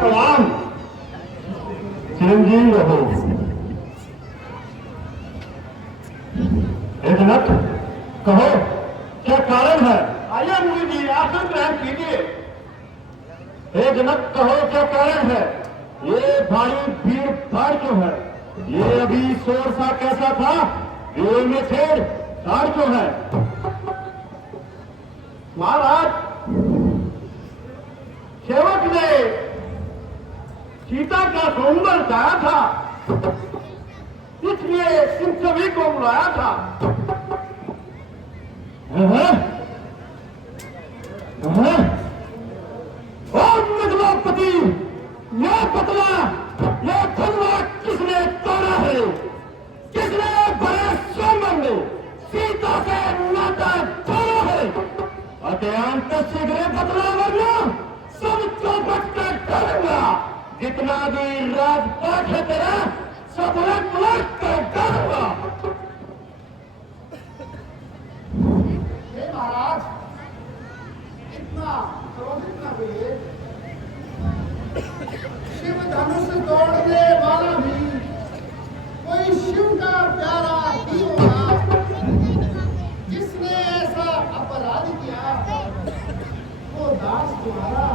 प्रणाम। चिरंजीव रहो। जनक कहो क्या कारण है? आइए मुनि जी, आसन ग्रहण कीजिए। हे जनक कहो क्या कारण है? ये भारी भीड़ भाड़ क्यों है? ये अभी शोर सा कैसा था? देर में छेड़ साड़ क्यों है? महाराज, सेवक ने सीता का सौंदर्य चाहा था, इसलिए इन सभी को बुलाया था। पति यह पतला, यह खलवा किसने तोड़ा है? किसने बड़े सोमर में सीता से नाता तोड़ा है? अत्यंत शीघ्र बदला वरना सब चौपट कर करूंगा। जितना भी राजपाट है तेरा सब उलट कर करूंगा। महाराज, इतना क्रोधित न हुए। शिव धनुष तोड़ने वाला भी कोई शिव का प्यारा ही होगा। जिसने ऐसा अपराध किया वो दास तुम्हारा।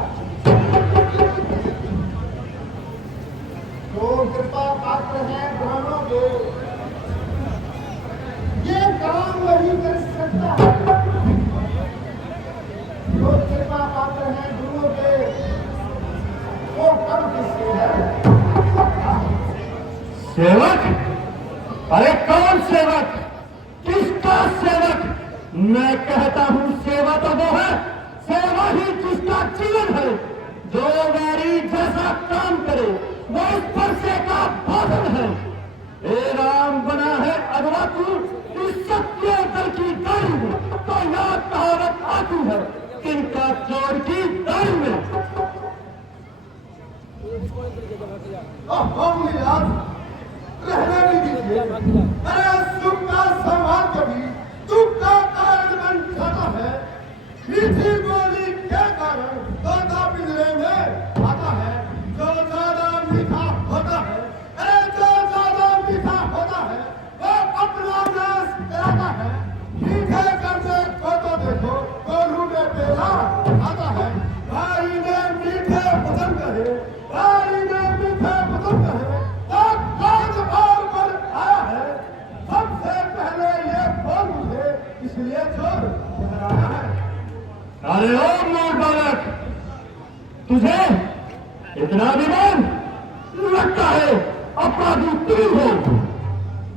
जो कृपा पात्र है ब्राह्मणों के, ये काम वही कर सकता है। जो कृपा पात्र है गुरुओं के, वो कब किसके है? सेवक? अरे कौन सेवक? किसका सेवक? मैं कहता हूं सेवा तो वो है, सेवा ही जिसका जीवन है। जो मेरी जैसा काम करे वो इस परसे का भोजन है। हे राम बना है अगवा तू इस सत्य दल की दाढ़ी में, तो यह कहावत आती है किनका चोर की दाढ़ी में। रहने नहीं दीजिए। अरे सुख का सम्मान कभी दुख का कारण बन जाता है। मीठी बोली के कारण तोता पिंजरे में आता है। जो ज्यादा मीठा होता है, अरे जो ज्यादा मीठा होता है वो अपना नाश कराता है। मीठे करने को तो देखो गोलू में पेला आता है। भाई ने मीठे पसंद करे, भाई ने मीठे पसंद करे, सबसे पहले ये बोल मुझे इसलिए चोर कहलाया है। अरे ओ मूल बालक, तुझे इतना विमान लगता है अपराधी तू हो।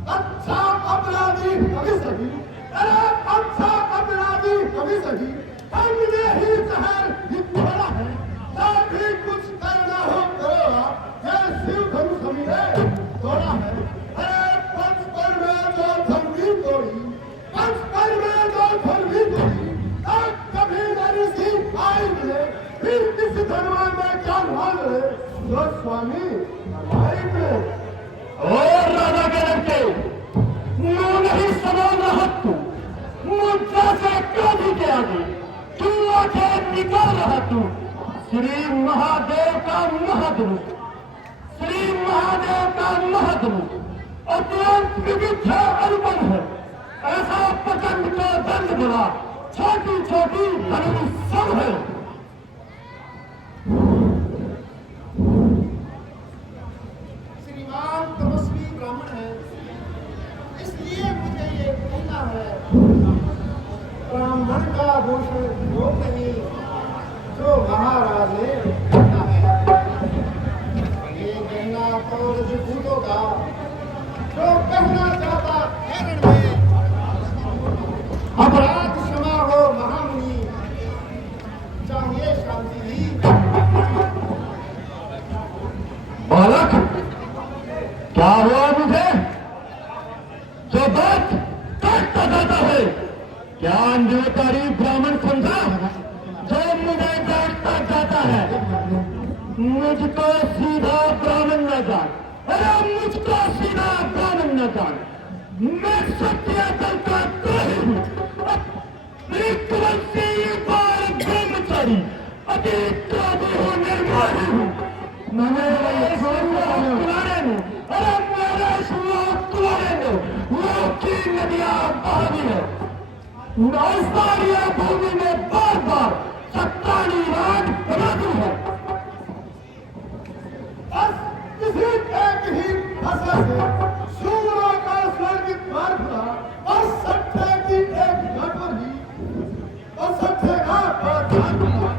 अच्छा अपराधी कभी सही, अरे अच्छा अपराधी कभी सही। हमने ही शहर छोड़ा है, जब भी कुछ करना हो करो। ये शिव धनुष हमने तोड़ा है। अरे पंचपर में जो धनवी तोड़ी, पंचपर में जो धनवी तोड़ी, तब कभी मेरी सी आई मिले, फिर किसी धनवान में क्या भाग रहे जो स्वामी हमारे मिले। और राजा के लड़के मुंह नहीं समान रहा तू, मुझसे से क्रोधी के आगे तू आंखें निकाल रहा तू। श्री महादेव का महदरूप, श्री महादेव का महदरूप अत्यंत विविधा अनुपम है। ऐसा प्रचंड का दंड बड़ा छोटी छोटी धर्म सब है। श्रीमान तपस्वी ब्राह्मण है, इसलिए मुझे ये कहना है। ब्राह्मण का भूषण वो नहीं जो महाराज ने कहना है। ये कहना तो रजपूतों का जो कहना चाहता है रण में। अपराध क्षमा हो महामुनि, चाहिए शांति ही। बालक क्या हुआ मुझे? जो बात काटता जाता है क्या अन्यकारी ब्राह्मण समझा? जो मुझे डांटता है? मुझको सीधा ब्राह्मण न जान, अरे मुझको सीधा ब्राह्मण न जान। मैं सत्य दल का द्रोही हूँ, बार ब्रह्मचारी, अतीत निर्माणी हूँ। तुम्हारे में, अरे मेरे तुम्हारे में लोग की नदियां बहानी है। भूमि में बार बार सत्तानी राग बना है। बस किसी एक ही भाषा से सूर्य का स्वर्ग द्वार खुला और सत्य की एक गड़बड़ ही और सत्य का द्वार खुला।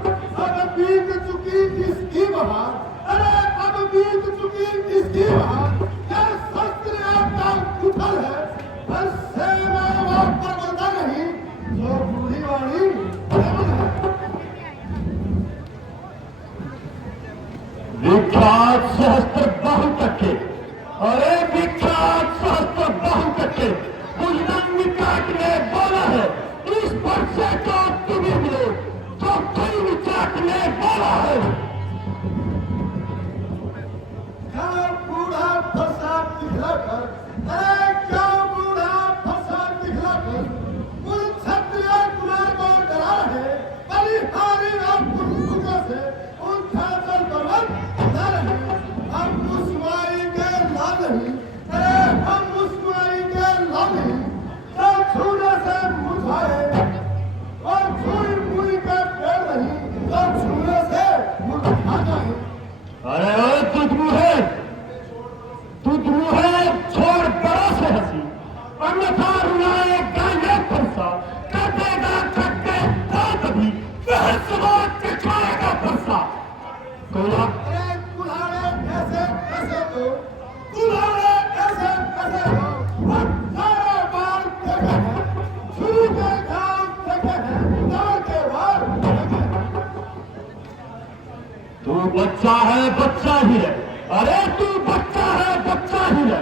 अब बीत चुकी इसकी बहार, अरे अब बीत चुकी इसकी बहार। यह शस्त्र आपका कुशल है, पर सेना पर बंदा नहीं जो बूढ़ी वाणी विख्यात सहस्त्र बाहु कट्टे, अरे विख्यात सहस्त्र बाहु कट्टे बुजरंग विकाट ने बोला है, इस वर्षे को तुम्हें मिले तो कोई विचाट ने बोला है। क्या बूढ़ा फंसा दिखलाकर, अरे क्या बूढ़ा फंसा दिखलाकर उन क्षत्रिय कुमार को डरा रहे, बलिहारी आप कुटुंबों से उनका जल पर्वत बता रहे। हम मुस्कुराएंगे लाल नहीं, अरे हम मुस्कुराएंगे लाल नहीं, तो छूने से मुरझाए और छुई मुई के पेड़ नहीं, तो छूने से मुरझा जाए। अरे तुझ मुहे छोड़ बड़ा से हंसी, अन्यथा रुलाएगा ये फरसा, कटेगा खट्टे दांत भी, वह समाज के खाएगा फरसा। कोला अरे कुल्हाड़े ऐसे ऐसे हो, कुल्हाड़े ऐसे ऐसे हो, और सारा बाल देखे हैं, छू के घाम देखे हैं, दाल के वार देखे हैं। तू बच्चा है, बच्चा ही है, अरे तू बच्चा है, बच्चा ही है।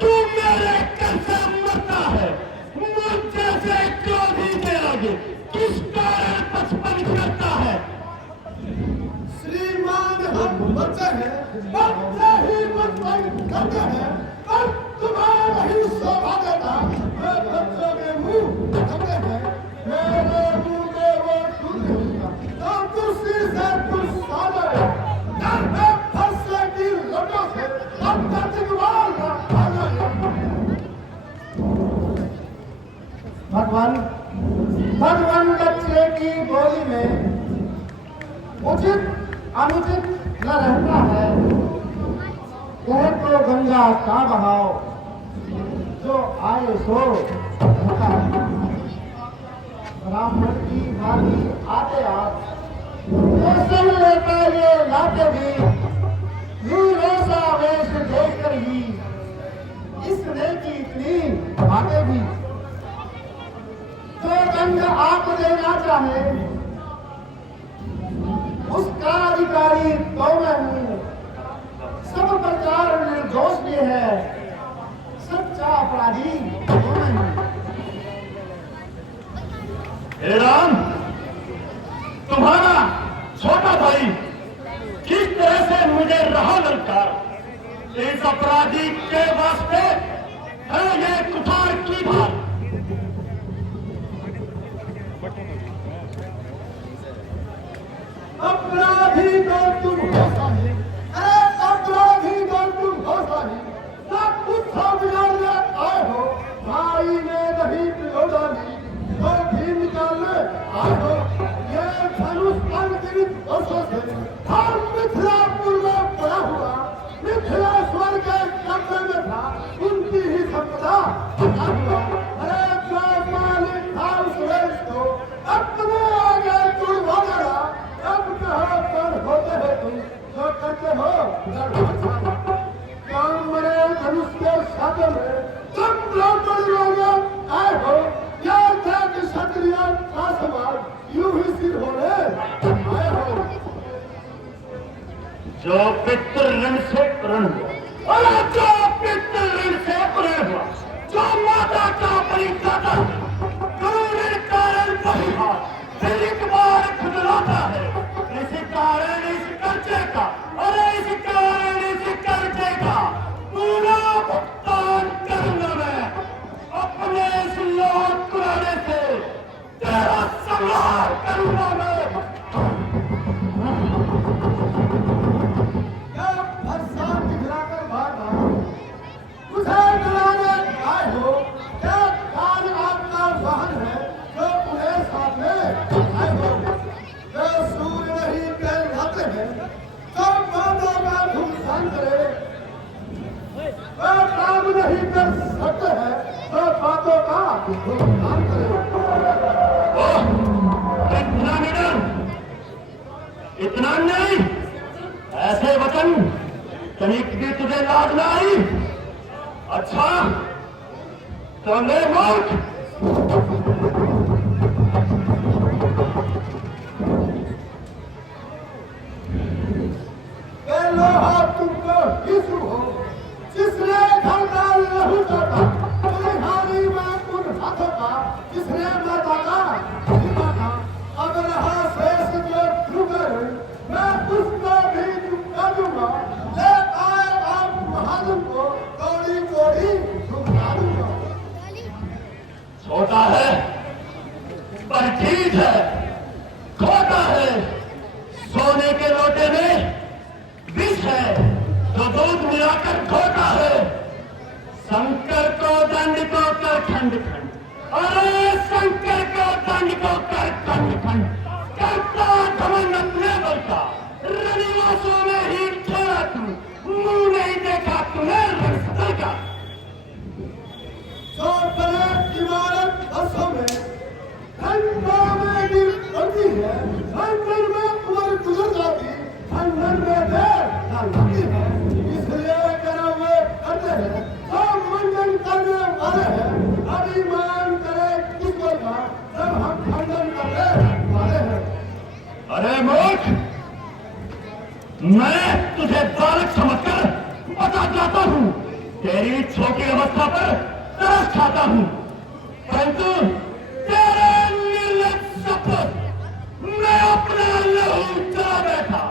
तू मेरे कैसे मरता है, मुझ जैसे क्रोधी के आगे किस कारण बचपन करता है। श्रीमान हम बच्चे हैं, बच्चे ही बचपन करते हैं, और तुम्हारा ही शोभा देता मैं बच्चों के मुंह ढकते हैं। मेरे मुंह में वो टूट होगा तो कुर्सी से गुस्सा जाए, डर में फंसे की लटों से अब तक वाल ना आ जाए। भगवान बच्चे की बोली में उचित अनुचित न रहता है। कहे तो गंगा का बहाव जो आए सो होता है। ब्राह्मण की भांति आते आप तो सुन लेता ये लाते भी, रोसा वेश देखकर ही इसने की इतनी बातें भी। जो रंग आप देना चाहे उसका अधिकारी तो मैं हूँ। सब प्रकार निर्दोष भी है, सच्चा अपराधी तो मैं हूँ। हे राम, तुम्हारा छोटा भाई किस तरह से मुझे रहा ललकार, इस अपराधी के वास्ते है ये कुठार की बात। अपराधी तो तुम हो साही, अरे अपराधी तो तुम हो साही, सब कुछ बिगाड़ने आए हो। भाई ने नहीं पिरोडाली तो भी निकालने आए हो। ये धनुष अनगिनत वर्षों से हम मिथिलापुर में पड़ा हुआ, मिथिलेश्वर के कब्जे में था, उनकी ही संपदा बना हुआ। अरे जो मालिक था उस वेश को अपने आगे तुड़वा देगा। अब कहाँ पर होते हो तुम, जो करते हो काम मरे धनुष के साधन में तुम ब्राह्मण लोग आए हो। क्या था कि क्षत्रिय का समाज यूं ही सिर होने आए हो। जो पितृ ऋण से ऋण हुआ, और जो पितृ ऋण से ऋण हुआ, जो माता का परिदाता कारण परिहार फिर एक बार खुदलाता है। इसी कारण इस संहार करूंगा मैं। क्या फरसान दिखलाकर भागा, मुझे डराने आए हो? क्या कान आपका वाहन है जो उन्हें साथ में आए हो? वे सूर्य नहीं कहलाते हैं जो बातों का नुकसान करे, वे काम नहीं कर सकते हैं जो बातों का नुकसान करे। इतना निडर, इतना नहीं, ऐसे वचन तनिक भी तुझे लाज ना आई? अच्छा तो ले मूर्ख, वे लोहा तुमको यीशु हो जिसने घरदा लहू चाटा, तुम्हारी मां उन हाथों का जिसने माता का जीवा था। अब रहा शेष जो ठुकर, मैं उसको भी चुका दूंगा। ले आए आप महाजन को कौड़ी कौड़ी ठुकरा दूंगा। छोटा है पर ठीक है, खोटा है, सोने के लोटे में विष है जो दूध मिलाकर खोटा है। शंकर को दंड को कर खंड खंड, अरे शंकर को दंड को कर खंड खंड, करता घमंड अपने बल का, रनिवासों में ही छोड़ा तू, मुंह नहीं देखा तुम्हें रणस्थल का। जो बने इमारत बसों में खंडों में गिर पड़ती है, खंडन में उम्र गुजर जाती, खंडन में देर लगती है। इसलिए कर्म वे करते हैं जो मंडन करने वाले हैं। अभिमान करे किसको का जब हम खंडन करने वाले हैं। अरे मूर्ख, मैं तुझे बालक समझकर बता जाता हूँ, तेरी छोटी अवस्था पर तरस खाता हूँ, परंतु तेरे निर्लज शपथ मैं अपना लहू चला बैठा,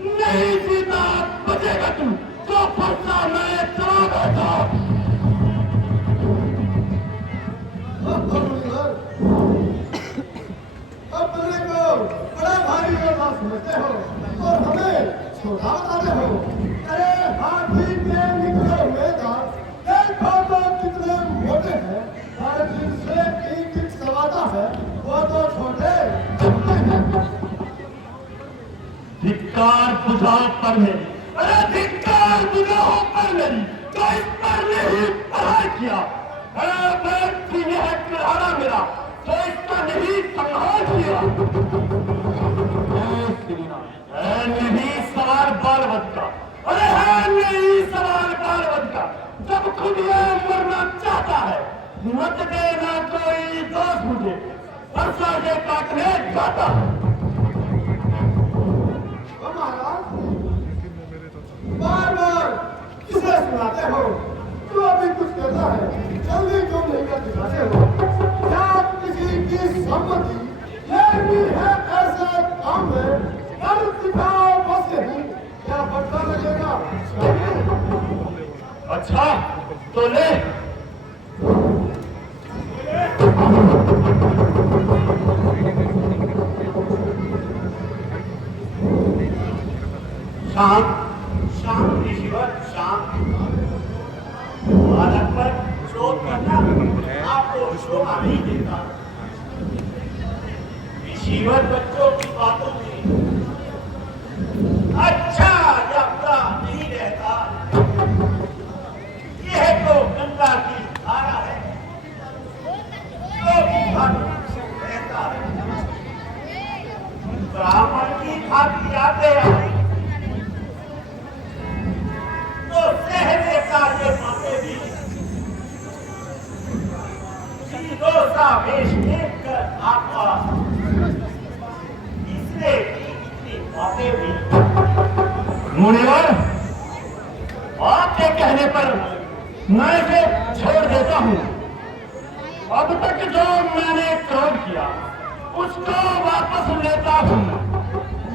नहीं जीता बचेगा तू, तो फरसा मैं चला बैठा। अपने को बड़ा भारी योद्धा समझते हो और हमें छोटा बताते हो। अरे हाथी के निकले हुए दांत देखो तो कितने मोटे हैं, और जिनसे एक एक सवाता है वो तो छोटे होते हैं। धिक्कार बुझाओ पर मेरी, अरे धिक्कार बुझाओ पर मेरी, तो इस पर नहीं पढ़ाई किया। अरे व्यक्ति यह किराना मेरा, तो इसका नहीं संहार किया। है नहीं सवार बालवत का, अरे है नहीं सवार बालवत का, जब खुद यह मरना चाहता है, मत देना कोई दोस्त मुझे, परसा के काटने जाता है। महाराज बार बार किसे सुनाते हो? जो अभी कुछ कहता है जल्दी क्यों नहीं कर दिखाते हो? क्या किसी की सम्मति लेनी है ऐसे काम में? कर दिखाओ बस यही, क्या पता लगेगा? अच्छा तो ले। शाम शाम ईश्वर शाम, बालक पर क्रोध करना आपको शोभा नहीं देता। ईश्वर बच्चों की बातों में अच्छा या बुरा नहीं रहता। यह तो गंगा की धारा है जो कि रहता है। ब्राह्मण की भांति आते आते तो सहने का ये माते भी सा वेश देखकर आपका इसने इतनी बातें भी। मुनिवर, आपके कहने पर मैं इसे छोड़ देता हूँ। अब तक जो मैंने क्रोध किया उसको वापस लेता हूँ,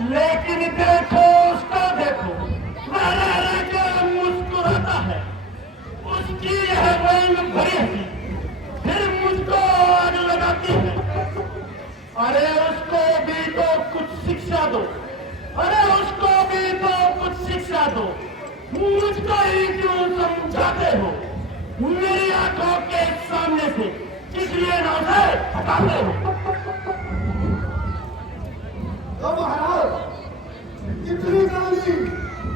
लेकिन देखो उसको देखो, वह रह रह के मुस्कुराता है। उसकी यह रंग भरी हंसी फिर मुझको आग लगाती है। अरे उसको भी तो कुछ शिक्षा दो, अरे उसको भी तो कुछ शिक्षा दो। मुझको ही क्यों समझाते हो? मेरी आंखों के सामने से किस लिए ना उसे हटाते हो? तो महाराज कितनी जल्दी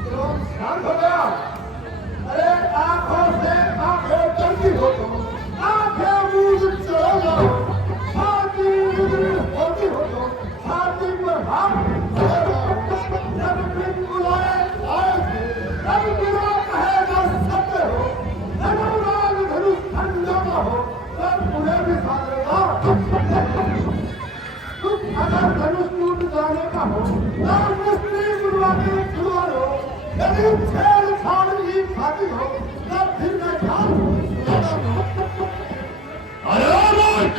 तो शांत हो गया। अरे आंखों से आंखें चलती हो तो आंखें मूंद चलो जाओ, छाती होती हो तो छाती पर हाथ चले जाओ। जब दिन बुलाए आएंगे तब बिना कहे जा सकते हो। धनुराग धनुष खंडा हो तब उन्हें भी साधेगा। तुम अगर धनुष टूट जाने का हो तब मिस्त्री बुलवा के छुड़वा लो। यदि छेड़छाड़ की खाती हो तब फिर मैं अरे मूर्ख,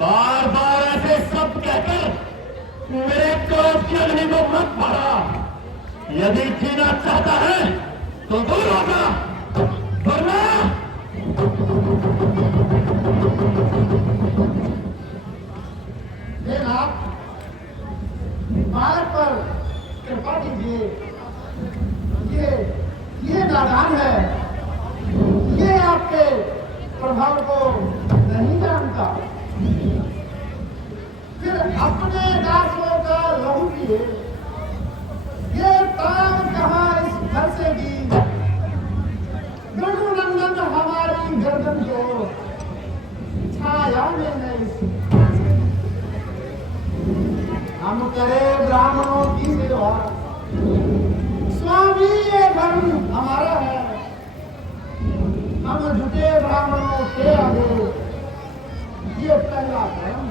बार बार ऐसे सब कहकर मेरे क्रोध की अग्नि को मत बढ़ा। यदि जीना चाहता है तो दूर होगा, वरना आप बालक पर कृपा कीजिए। ये नादान है, ये आपके प्रभाव को नहीं जानता। फिर अपने दासों का लहू पिए। ये ताम कहाँ इस घर से की गरुनंदन हमारी गर्दन को छाया में नहीं। हम करे ब्राह्मणों की सेवा, स्वामी ये धर्म हमारा है। हम झूठे ब्राह्मणों के आगे ये पहला धर्म।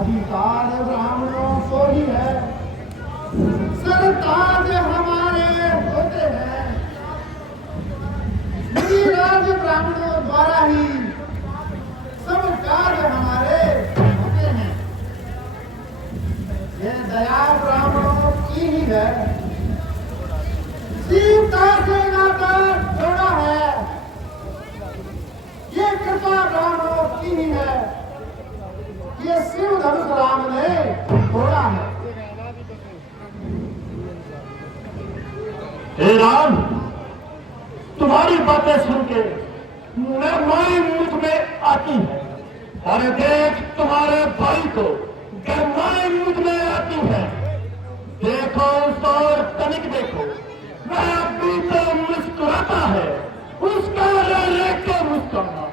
अधिकार ब्राह्मणों को ही है, सरताज हमारे होते हैं। राज ब्राह्मणों द्वारा ही सब कार्य हमारे होते हैं। ये दया ब्राह्मणों की ही है। सीता से नाता जोड़ा है, ये कृपा ब्राह्मणों की ही है। ये शिव धनुष राम ने तोड़ा है। हे राम, तुम्हारी बातें सुन के नरमाई मुझ में आती है, और देख तुम्हारे भाई को गरमाई मुझ में आती है। देखो उस और तनिक देखो, वह अभी तो मुस्कुराता है, उसका रे के मुस्कुराना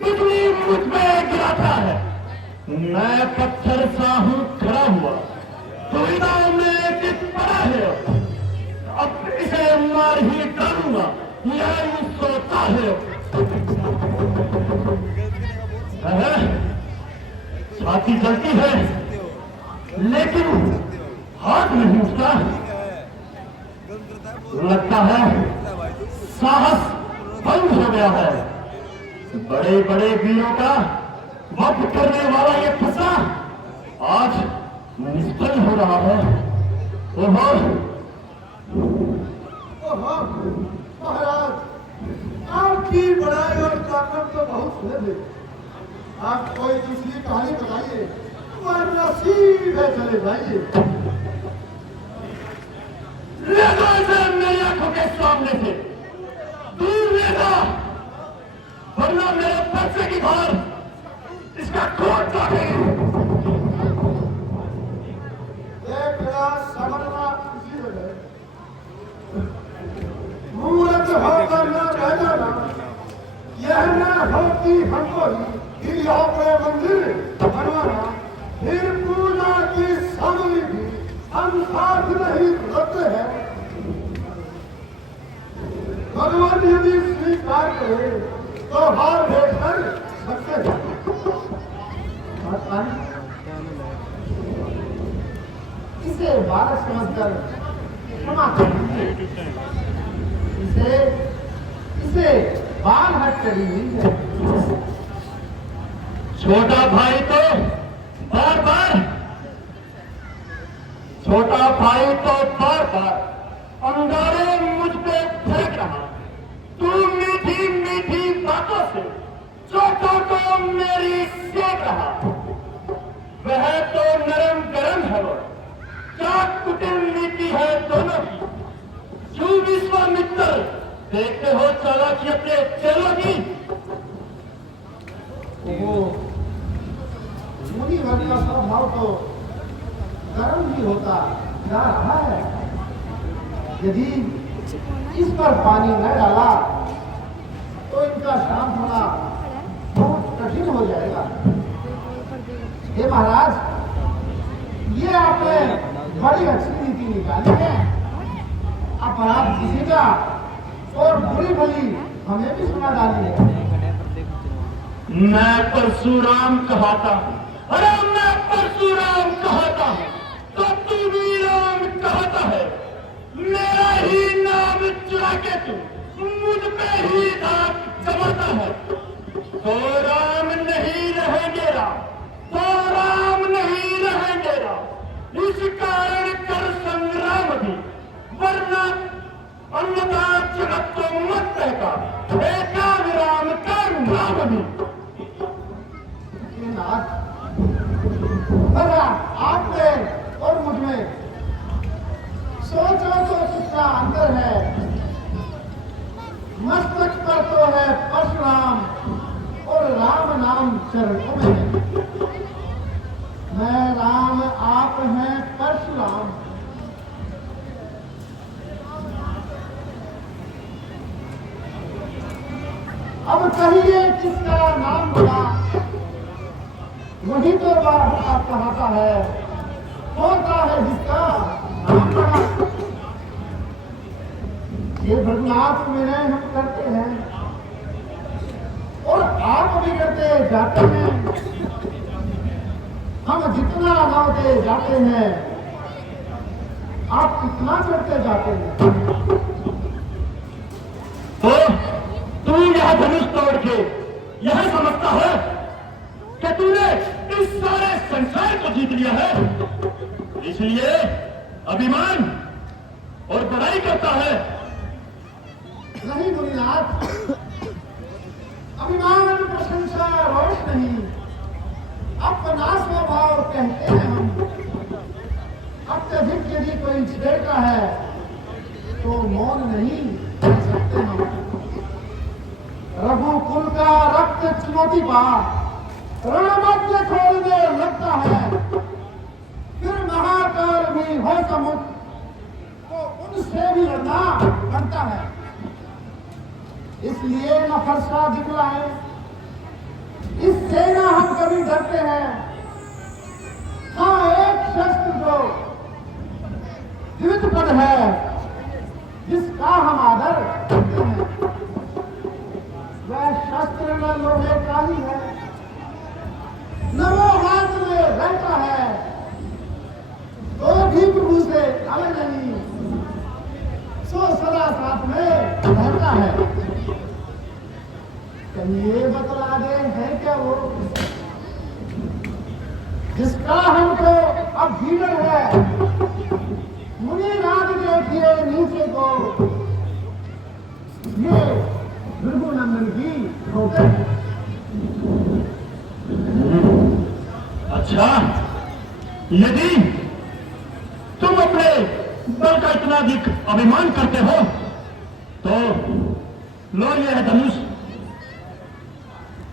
बिजली मुझ में गिराता है। मैं पत्थर सा हूं खड़ा हुआ, दुविधा में टिक पड़ा है। अब इसे मार ही डालूंगा, यही सोता है। छाती जलती है लेकिन हाथ नहीं उठता। लगता है साहस भंग हो गया है। बड़े बड़े वीरों का वध करने वाला ये फंसा आज निष्फल हो रहा है। ओहो महाराज, आपकी बड़ाई और ताकत तो बहुत सुने। आप कोई दूसरी कहानी बताइए, वरना सीधे चले जाइए। ले दो इसे मेरी आंखों के सामने से, दूर ले दो, वरना मेरे पर्चे की बाहर इसका कोट काटेगी। देखना समझना किसी वजह मूर्ख होकर न रह जाना। यह न होती हमको ही अपने मंदिर बनवाना, फिर पूजा की सामग्री भी हम साथ नहीं रखते हैं। भगवान यदि स्वीकार करे तो हार भेंट कर सकते हैं। इसे बालक समझकर क्षमा करिए। इसे बाल हट करी हुई है। छोटा भाई तो बार बार अंगारे मुझ पे फेंक रहा। तू मीठी मीठी बातों से छोटों को मेरे नारी सेक रहा, वह तो नरम गरम है वो, क्या कुटिल नीति है दोनों की। क्यों विश्वामित्र देखते हो चालाकी अपने चेलों की। मुनि वर्ग का स्वभाव तो गर्म ही होता जा रहा है। यदि इस पर पानी न डाला तो इनका शांत होना बहुत कठिन हो जाएगा। हे महाराज, ये आपने बड़ी अच्छी नीति निकाली है। अब आप किसी का और बुरी भली हमें भी सुना डाली है। मैं परशुराम कहता, अरे मैं परशुराम कहता हूं तो तू भी राम कहता है। मेरा ही नाम चुरा के तू मुझ पे ही दांत जमाता है। तो राम नहीं रहेंगे राम, तो राम नहीं रहेंगे राम। इस कारण कर संग्राम भी, वरना अन्यथा जगत को मत कहता एका विराम का नाम भी। आप में और मुझ में सोचो तो कितना अंतर है। मस्तक पर तो है परशुराम और राम नाम चरणों में है। मैं राम, आप हैं परशुराम। अब कहिए किसका नाम बड़ा, वही तो बात कहता है। होता है जिसका नाम बड़ा। ये भगनाथ में हम करते हैं और आप भी करते जाते हैं। हम जितना गाते जाते हैं, आप कितना करते जाते हैं। तो तू यह धनुष तोड़ के यह समझता है कि तूने इस सारे संसार को जीत लिया है, इसलिए अभिमान और बड़ाई करता है। नहीं मुनिनाथ, अभिमान प्रशंसा रोष नहीं, अपना स्वभाव कहते हैं हम। अत्यधिक यदि कोई छेड़ता है तो मौन नहीं रह सकते हम। रघुकुल का रक्त चुनौती पा रणमध्य खोलने लगता है। फिर महाकाल भी हो समुख तो उनसे भी लड़ना बनता है। इसलिए न फरसा दिखलाए, इससे न हम कभी डरते हैं। हाँ, एक शस्त्र जो द्वित पद है, जिसका हम आदर करते हैं, वह शस्त्र न लोहे का ही है, न वो हाथ में रहता है, तो भी प्रभु से अलग नहीं, सो सदा साथ में रहता है। कहीं ये बतला दे है क्या वो, जिसका हमको अब भीड़ है। मुनि राज देखिए नीचे को, ये भृगुनंदन की होते। अच्छा, यदि तुम अपने बल का इतना अधिक अभिमान करते हो तो लो यह धनुष,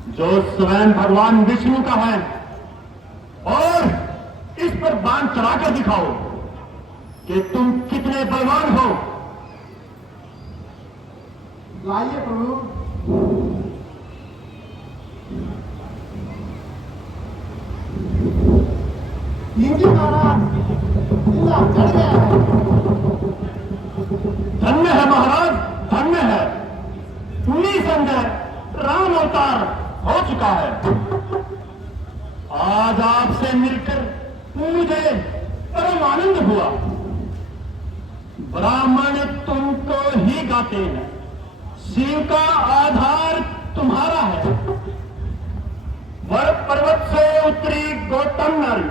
जो स्वयं भगवान विष्णु का है, और इस पर बाण चढ़ाकर दिखाओ कि तुम कितने बलवान हो। लाइए प्रभु। लीजिए महाराज, पूरा चढ़ गया है। धन्य है महाराज, धन्य है। निसंदेह राम अवतार हो चुका है। आज आपसे मिलकर मुझे परम आनंद हुआ। ब्राह्मण तुमको ही गाते हैं, शिव का आधार तुम्हारा है। वर पर्वत से उतरी गौतम नारी,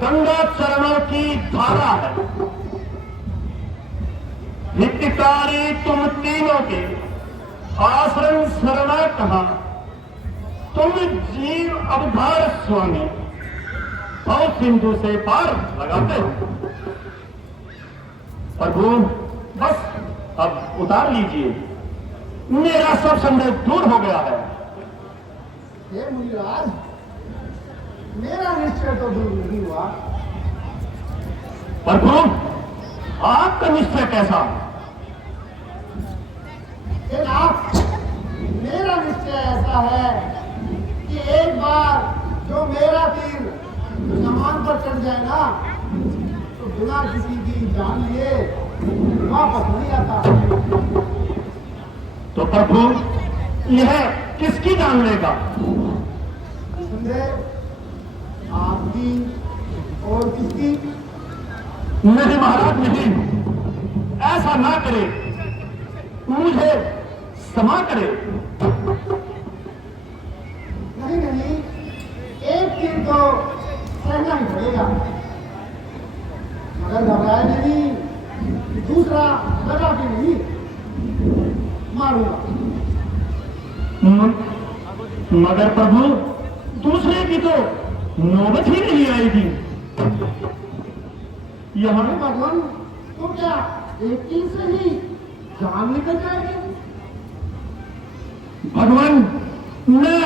गंगा चरणों की धारा है। हितकारी तुम तीनों के आश्रम शरणा कहा, तुम जीव अवतार स्वामी और सिंधु से पार लगाते हो। प्रभु बस अब उतार लीजिए, मेरा सब संदेह दूर हो गया है। हे मुनिराज, मेरा निश्चय तो दूर नहीं हुआ। प्रभु आपका निश्चय कैसा? हे नाथ, मेरा निश्चय ऐसा है कि एक बार जो मेरा तीर कमान पर चढ़ जाए ना, तो बिना किसी की जान लिए वापस नहीं आता। तो प्रभु यह किसकी जान लेगा? संदेह आपकी और किसकी? नहीं महाराज नहीं, ऐसा ना करे, मुझे क्षमा करे। नहीं नहीं, एक तीर तो सहना ही पड़ेगा, मगर घबराए नहीं, दूसरा लगा के नहीं मारूंगा। मगर प्रभु दूसरे की तो नौबत ही नहीं आएगी। यहाँ अरे भगवान, तो क्या एक तीर से ही जान निकल जाएगी? भगवान मैं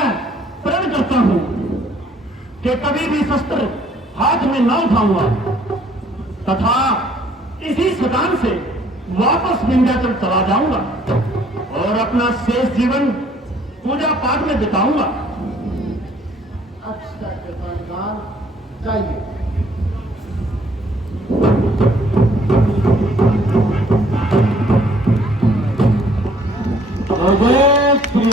प्रण करता हूं कि कभी भी शस्त्र हाथ में न उठाऊंगा तथा इसी सदान से वापस विंध्याचल चला जाऊंगा और अपना शेष जीवन पूजा पाठ में बिताऊंगा। अच्छा कृपानिधान, जाइए।